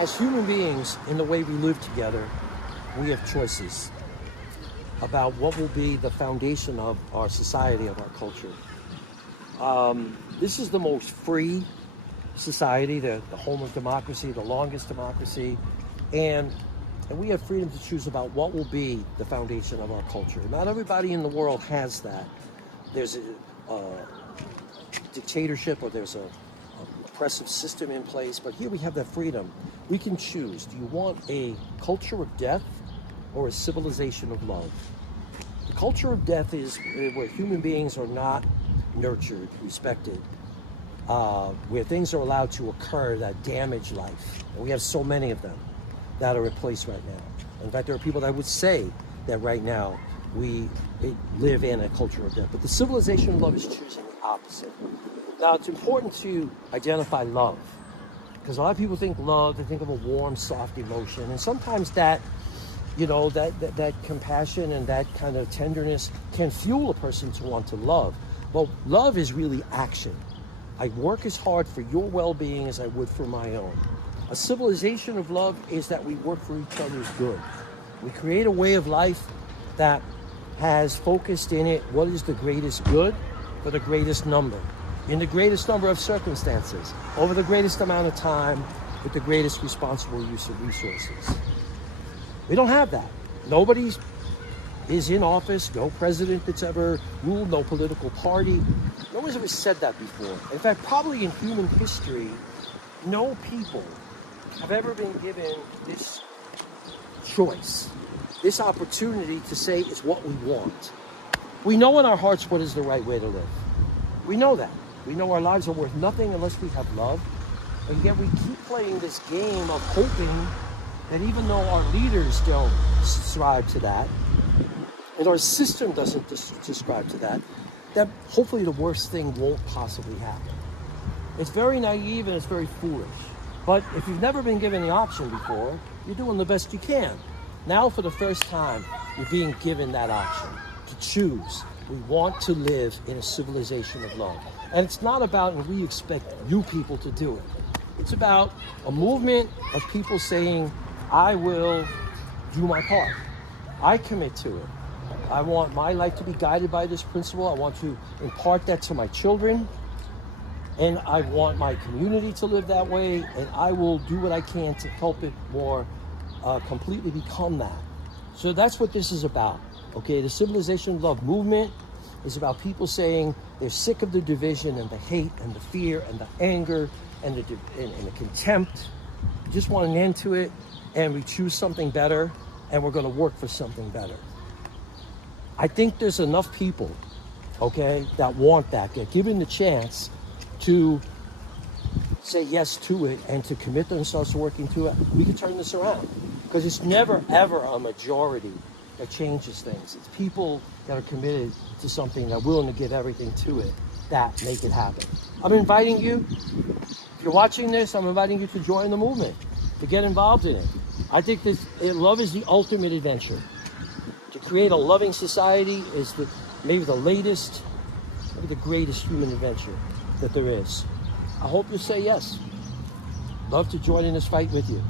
As human beings, in the way we live together, we have choices about what will be the foundation of our society, of our culture. This is the most free society, the home of democracy, the longest democracy, and we have freedom to choose about what will be the foundation of our culture. Not everybody in the world has that. There's a dictatorship, or there's a oppressive system in place, but here we have that freedom. We can choose. Do you want a culture of death or a civilization of love? The culture of death is where human beings are not nurtured, respected, where things are allowed to occur that damage life. And we have so many of them that are in place right now. In fact, there are people that would say that right now we live in a culture of death. But the civilization of love is choosing the opposite. Now, it's important to identify love, because a lot of people think love, they think of a warm, soft emotion. And sometimes that, that compassion and that kind of tenderness can fuel a person to want to love. But love is really action. I work as hard for your well-being as I would for my own. A civilization of love is that we work for each other's good. We create a way of life that has focused in it what is the greatest good for the greatest number, in the greatest number of circumstances, over the greatest amount of time, with the greatest responsible use of resources. We don't have that. Nobody is in office, no president that's ever ruled, no political party. No one's ever said that before. In fact, probably in human history, no people have ever been given this choice, this opportunity to say it's what we want. We know in our hearts what is the right way to live. We know that. We know our lives are worth nothing unless we have love. And yet we keep playing this game of hoping that even though our leaders don't subscribe to that, and our system doesn't subscribe to that, that hopefully the worst thing won't possibly happen. It's very naive and it's very foolish. But if you've never been given the option before, you're doing the best you can. Now, for the first time, you're being given that option to choose. We want to live in a civilization of love. And it's not about, and we expect you people to do it. It's about a movement of people saying, I will do my part. I commit to it. I want my life to be guided by this principle. I want to impart that to my children. And I want my community to live that way. And I will do what I can to help it more completely become that. So that's what this is about. Okay, the Civilization of Love movement is about people saying they're sick of the division and the hate and the fear and the anger and the contempt. We just want an end to it, and we choose something better, and we're going to work for something better. I think there's enough people, okay, that want that, get given the chance to say yes to it and to commit themselves to working to it. We can turn this around, because it's never, ever a majority that changes things. It's people that are committed to something, that are willing to give everything to it, that make it happen. I'm inviting you, if you're watching this, I'm inviting you to join the movement, to get involved in it. I think love is the ultimate adventure. To create a loving society is maybe the latest, maybe the greatest human adventure that there is. I hope you say yes. Love to join in this fight with you.